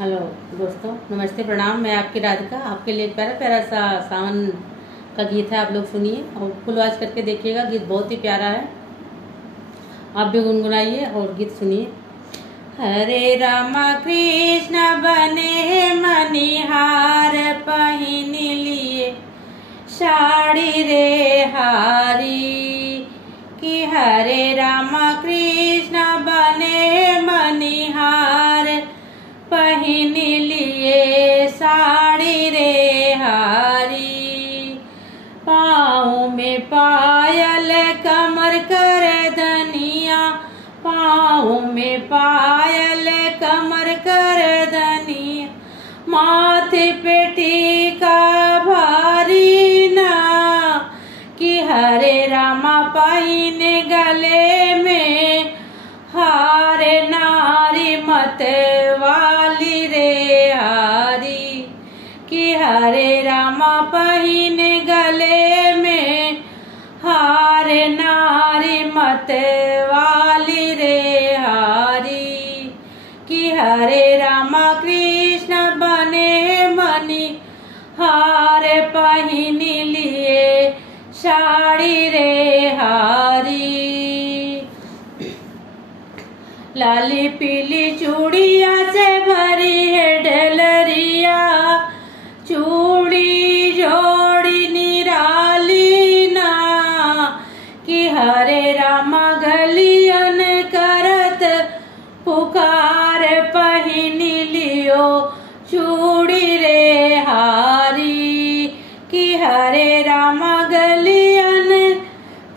Hello दोस्तों, नमस्ते, प्रणाम। मैं आपकी राधिका। आपके लिए एक प्यारा प्यारा सा सावन का गीत है, आप लोग सुनिए और फुल आवाज करके देखिएगा। गीत बहुत ही प्यारा है, आप भी गुनगुनाइए और गीत सुनिए। हरे रामा कृष्ण बने मनिहार, पहिन लिए साड़ी रे हारी। कि हरे रामा कृष्ण बने मनिहार, पहिन लिए साड़ी रे हारी। पाँव में पायल कमर कर धनिया, पाँव में पायल कमर कर धनिया। माथे पे टीका भारी ना, कि हरे रामा पहिन गले में हार। नारी मत वाली रे हारी, कि हरे रामा पहिन गले में हार। नारी मत वाली रे हारी, कि हरे रामा कृष्ण बने मनी हार, पहिन लिए साड़ी रे हारी। लाली पीली चूड़िया से भरी है ढलरिया, चूड़ी जोड़ी निराली ना। कि हरे रामा गलियन करत पुकार, पहिन लियो चूड़ी रे हारी। कि हरे रामा गलियन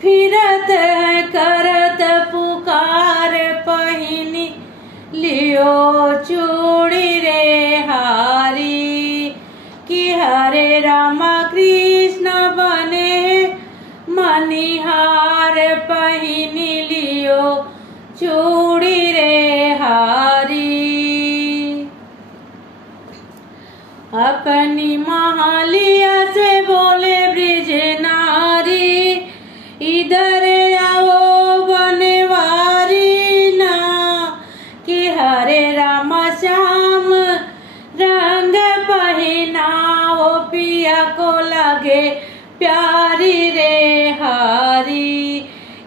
फिरत है करत पुकार, पहिन लियो चूड़ी रे हारी। कि हरे रामा कृष्ण बने मनिहार, पहिन लियो चूड़ी रे हारी। अपनी महालिया से बोले ब्रिज नारी, इधर आओ बनवारी ना। कि हरे रामा श्याम रंग पहनाओ, पिया को लगे प्यारी रे हारी।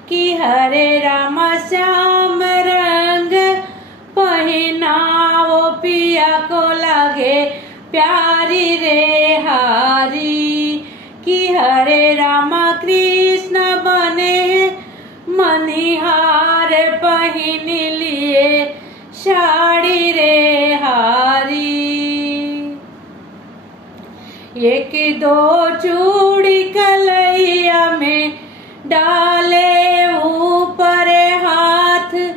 कि हरे रामा श्याम रंग पहनाओ, पिया को लगे प्यारी रे हारी। कि हरे रामा कृष्ण बने मनिहार, पहिन लिए साड़ी रे हारी। एक दो चूड़ी कलैया में डाले, ऊपर हाथ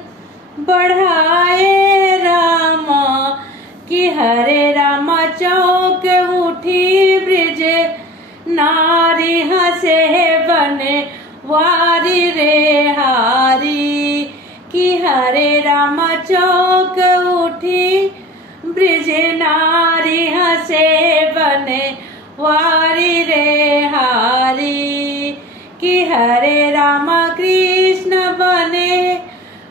बढ़ाए रामा। कि हरे रामा चौक उठी ब्रिज नारी, हंसे बने वारी रे हारी। कि हरे रामा चौक उठी ब्रिज नारी, हंसे बने वारी रे हारी। कि हरे रामा कृष्ण बने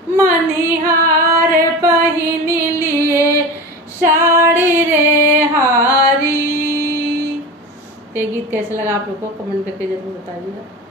मनिहार, पहिन लिए साड़ी रे हारी। ये गीत कैसा लगा आप लोग को कमेंट करके जरूर बताइएगा।